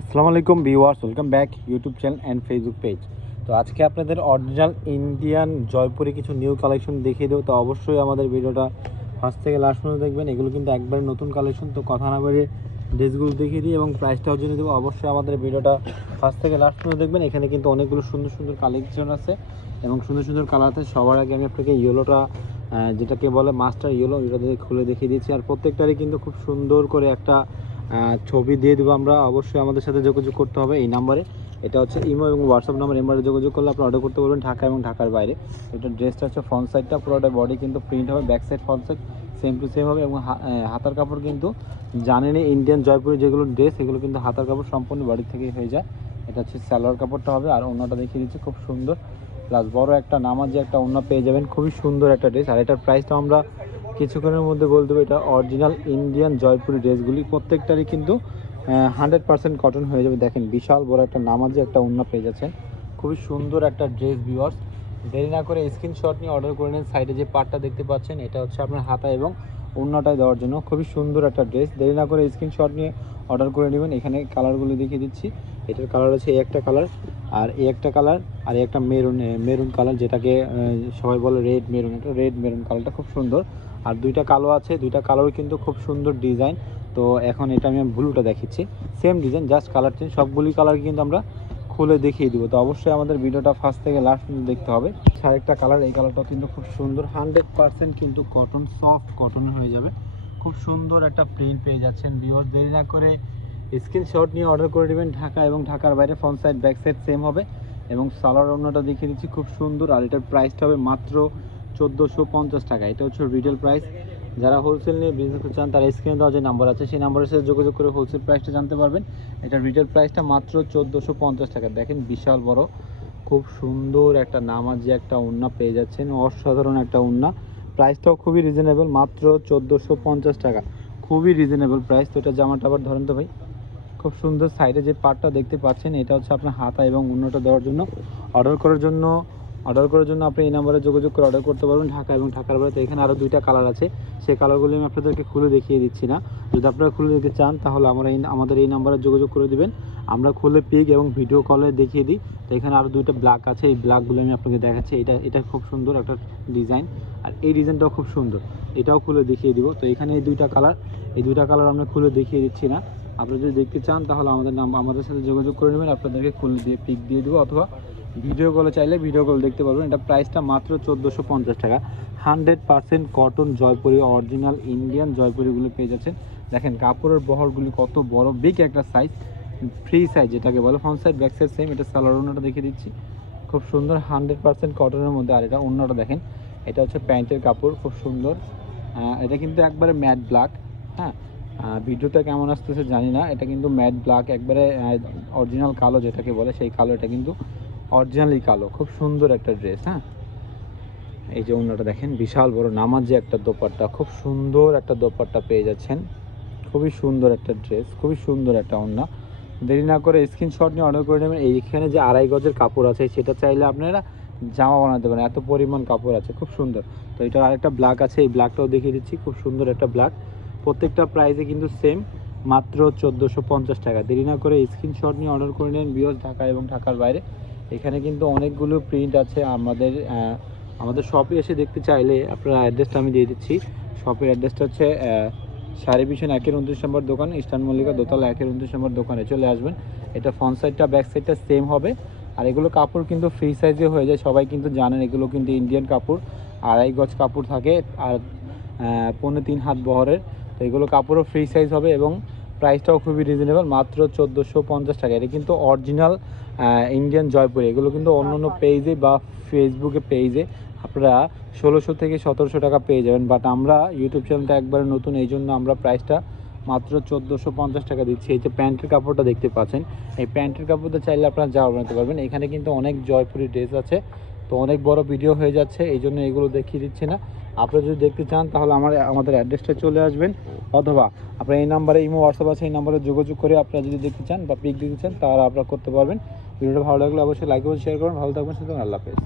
আসসালামু আলাইকুম viewers, welcome back YouTube channel and Facebook page তো আজকে আপনাদের অরিজিনাল ইন্ডিয়ান জয়পুরে কিছু নিউ কালেকশন দেখিয়ে দেবো। তো অবশ্যই আমাদের ভিডিওটা ফার্স্ট থেকে লাস্ট পর্যন্ত দেখবেন। এগুলো কিন্তু একবারে নতুন কালেকশন তো কথা না বলে ড্রেসগুলো দেখিয়ে দিই এবং প্রাইসটাও জেনে দেবো। অবশ্যই আমাদের ভিডিওটা ফার্স্ট থেকে লাস্ট পর্যন্ত দেখবেন। এখানে কিন্তু অনেকগুলো সুন্দর সুন্দর কালেকশন আছে এবং সুন্দর সুন্দর কালার আছে। সবার আগে আমি আপনাকে ইয়েলোটা যেটাকে বলে মাস্টার ইয়েলো এটা খুলে দেখিয়ে দিচ্ছি। আর প্রত্যেকটারই কিন্তু খুব সুন্দর করে একটা ছবি দিয়ে দেবো আমরা। অবশ্যই আমাদের সাথে যোগাযোগ করতে হবে এই নাম্বারে। এটা হচ্ছে ইমো এবং হোয়াটসঅ্যাপ নাম্বার নাম্বারে যোগাযোগ করলে আপনি অর্ডার করতে পারবেন ঢাকা এবং ঢাকার বাইরে। এটা ড্রেসটা হচ্ছে ফ্রন্ট সাইডটা পুরোটা বডি কিন্তু প্রিন্ট হবে back side front side same to same হবে এবং হাতার কাপড় কিন্তু জানেনই ইন্ডিয়ান জয়পুরের যেগুলো ড্রেস এগুলো কিন্তু হাতার কাপড় সম্পূর্ণ বাড়ি থেকেই হয়ে যায়। এটা হচ্ছে সালোয়ার কাপড়টা হবে আর অন্যটা দেখিয়ে দিচ্ছি, খুব সুন্দর। প্লাস বড় একটা নামাজে একটা অন্য পেয়ে যাবেন। খুবই সুন্দর একটা ড্রেস আর এটার প্রাইসটা আমরা কিছুক্ষণের মধ্যে বলতে দেবো, এটা অরিজিনাল ইন্ডিয়ান জয়পুরি ড্রেসগুলি। প্রত্যেকটারই কিন্তু হান্ড্রেড পার্সেন্ট কটন হয়ে যাবে। দেখেন, বিশাল বড় একটা নামাজে একটা অন্য পেয়ে যাচ্ছেন। খুবই সুন্দর একটা ড্রেস ভিওয়ার্স দেরি না করে স্ক্রিনশট নিয়ে অর্ডার করে নিন। সাইডে যে পার্টটা দেখতে পাচ্ছেন, এটা হচ্ছে আপনার হাতা এবং অন্যটায় দেওয়ার জন্য খুবই সুন্দর একটা ড্রেস দেরি না করে স্ক্রিনশট নিয়ে অর্ডার করে নেবেন। এখানে কালারগুলো দেখিয়ে দিচ্ছি। এটার কালার হচ্ছে এই একটা কালার আর এই একটা কালার আর একটা মেরুন মেরুন কালার যেটাকে সবাই বলে রেড মেরুন এটা রেড মেরুন কালারটা খুব সুন্দর। আর দুইটা কালো আছে, দুইটা কালোর কিন্তু খুব সুন্দর ডিজাইন। তো এখন এটা আমি ব্লুটা দেখাচ্ছি। Same design just colour change সবগুলি কালার কিন্তু আমরা খুলে দেখিয়ে দিব। তো অবশ্যই আমাদের ভিডিওটা ফার্স্ট থেকে লাস্ট পর্যন্ত দেখতে হবে। আরেকটা কালার এই কালারটা কিন্তু খুব সুন্দর। হান্ড্রেড পার্সেন্ট কিন্তু কটন সফট কটন হয়ে যাবে। খুব সুন্দর একটা প্রিন্ট পেয়ে যাচ্ছেন ভিউয়ার দেরি না করে স্ক্রিনশট নিয়ে অর্ডার করে নেবেন। ঢাকা এবং ঢাকার বাইরে front side back side same হবে। এবং সালোয়ার অন্যটা দেখিয়ে দিচ্ছি, খুব সুন্দর। আর এটার প্রাইসটা হবে মাত্র চোদ্দোশো পঞ্চাশ টাকা। এটা হচ্ছে রিটেল প্রাইস যারা হোলসেল নিয়ে বিজনেস করতে চান, তারা স্ক্রিনে দেওয়া যে নাম্বার আছে, সেই নাম্বারের সাথে যোগাযোগ করে হোলসেল প্রাইসটা জানতে পারবেন। এটা রিটেল প্রাইসটা মাত্র চোদ্দোশো পঞ্চাশ টাকা। দেখেন বিশাল বড়, খুব সুন্দর একটা নামাজি একটা উন্না পেয়ে যাচ্ছেন, অসাধারণ একটা উন্না। প্রাইসটাও খুবই রিজনেবল মাত্র চোদ্দোশো পঞ্চাশ টাকা। খুবই রিজনেবল প্রাইস তো এটা জামাটা আবার ধরেন তো ভাই। খুব সুন্দর সাইডে যে পার্টটা দেখতে পাচ্ছেন, এটা হচ্ছে আপনার হাতা এবং অন্যটা দেওয়ার জন্য। অর্ডার করার জন্য অর্ডার করার জন্য আপনি এই নাম্বারে যোগাযোগ করে অর্ডার করতে পারবেন ঢাকা এবং ঢাকার বাইরে। এখানে আরও দুইটা কালার আছে। সেই কালারগুলো আমি আপনাদেরকে খুলে দেখিয়ে দিচ্ছি না। যদি আপনারা খুলে দিতে চান, তাহলে আমরা এই আমাদের এই নাম্বারে যোগাযোগ করে দিবেন। আমরা খুলে পিক এবং ভিডিও কলে দেখিয়ে দিই। তো এখানে আরও দুইটা ব্ল্যাক আছে। এই ব্ল্যাকগুলো আমি আপনাকে দেখাচ্ছি। এটা এটা খুব সুন্দর একটা ডিজাইন আর এই ডিজাইনটাও খুব সুন্দর। এটাও খুলে দেখিয়ে দিব। তো এখানে এই দুইটা কালার এই দুইটা কালার আমরা খুলে দেখিয়ে দিচ্ছি না। আপনি যদি দেখতে চান, তাহলে আমাদের নাম আমাদের সাথে যোগাযোগ করে নেবেন। আপনাদেরকে খুলে দিয়ে পিক দিয়ে দেবো অথবা ভিডিও কলে চাইলে ভিডিও কল দেখতে পারবেন। এটা প্রাইসটা মাত্র চোদ্দোশো পঞ্চাশ টাকা। Hundred percent cotton Jaipuri original Indian জয়পুরিগুলো পেয়ে যাচ্ছেন। দেখেন, কাপড়ের বহরগুলি কত বড় বিগ একটা সাইজ ফ্রি সাইজ যেটাকে বলে front side back side same এটা সালোয়ার অন্যটা দেখিয়ে দিচ্ছি। খুব সুন্দর হান্ড্রেড পার্সেন্ট কটনের মধ্যে, আর এটা অন্যটা দেখেন, এটা হচ্ছে প্যান্টের কাপড়, খুব সুন্দর। এটা কিন্তু একবারে ম্যাট ব্ল্যাক হ্যাঁ? ভিডিওটা কেমন আসতেছে জানি না, এটা কিন্তু ম্যাট ব্ল্যাক একবারে অরিজিনাল কালো যেটাকে বলে, সেই কালো, এটা কিন্তু অরিজিনালি কালো, খুব সুন্দর একটা ড্রেস হ্যাঁ? এই যে অন্যটা দেখেন, বিশাল বড় নামাজি একটা দোপাট্টা, খুব সুন্দর একটা দোপাট্টা পেয়ে যাচ্ছেন। খুবই সুন্দর একটা ড্রেস খুবই সুন্দর একটা ওড়না। দেরি না করে স্ক্রিনশট নিয়ে অর্ডার করে নেবেন। এইখানে যে আড়াই গজের কাপড় আছে, সেটা চাইলে আপনারা জামা বানাতে পারেন। এত পরিমাণ কাপড় আছে, খুব সুন্দর। তো এটার আরেকটা ব্ল্যাক আছে, এই ব্ল্যাকটাও দেখিয়ে দিচ্ছি, খুব সুন্দর একটা ব্ল্যাক প্রত্যেকটা প্রাইসে কিন্তু সেম মাত্র চোদ্দোশো টাকা। দেরি না করে স্ক্রিনশট নিয়ে অর্ডার করে নেন। বিয়স, ঢাকা এবং ঢাকার বাইরে। এখানে কিন্তু অনেকগুলো প্রিন্ট আছে। আমাদের আমাদের শপে এসে দেখতে চাইলে আপনার অ্যাড্রেসটা আমি দিয়ে দিচ্ছি। শপের অ্যাড্রেসটা হচ্ছে সারি ভিশন একের উনত্রিশ নম্বর দোকান, ইস্টার্ন মল্লিকা দোতলা একের উনত্রিশ নম্বর দোকানে চলে আসবেন। এটা ফ্রন্ট সাইডটা ব্যাক সাইডটা সেম হবে। আর এগুলো কাপড় কিন্তু ফ্রি সাইজে হয়ে যায়, সবাই কিন্তু জানেন এগুলো কিন্তু ইন্ডিয়ান কাপড়। আড়াই গজ কাপড় থাকে, আর পৌনে তিন হাত বহরের। তো এগুলো কাপড়ও ফ্রি সাইজ হবে এবং প্রাইসটাও খুবই রিজনেবল মাত্র চোদ্দোশো পঞ্চাশ টাকা। এটা কিন্তু অরিজিনাল ইন্ডিয়ান জয়পুরি এগুলো কিন্তু অন্য অন্য পেজে বা ফেসবুকে পেজে আপনারা ষোলোশো থেকে সতেরোশো টাকা পেয়ে যাবেন। বাট আমরা ইউটিউব চ্যানেলটা একবারে নতুন এই জন্য আমরা প্রাইসটা মাত্র চোদ্দোশো পঞ্চাশ টাকা দিচ্ছি। এই যে প্যান্টের কাপড়টা দেখতে পাচ্ছেন এই প্যান্টের কাপড়টা চাইলে আপনারা যাওয়া বানাতে পারবেন। এখানে কিন্তু অনেক জয়পুরি ড্রেস আছে। তো অনেক বড় ভিডিও হয়ে যাচ্ছে এই জন্য এগুলো দেখিয়ে দিচ্ছি না। আপনারা যদি দেখতে চান তাহলে আমার আমাদের অ্যাড্রেসটা চলে আসবেন। অথবা আপনার এই নাম্বারে ইমো, হোয়াটসঅ্যাপ আছে, এই নাম্বারে যোগাযোগ করে আপনারা যদি দেখতে চান বা পিক দিতে চান তারা আপনারা করতে পারবেন। ভিডিওটা ভালো লাগলে অবশ্যই লাইক এবং শেয়ার করুন ভালো থাকবেন সুতরাং আল্লাহ হাফেজ।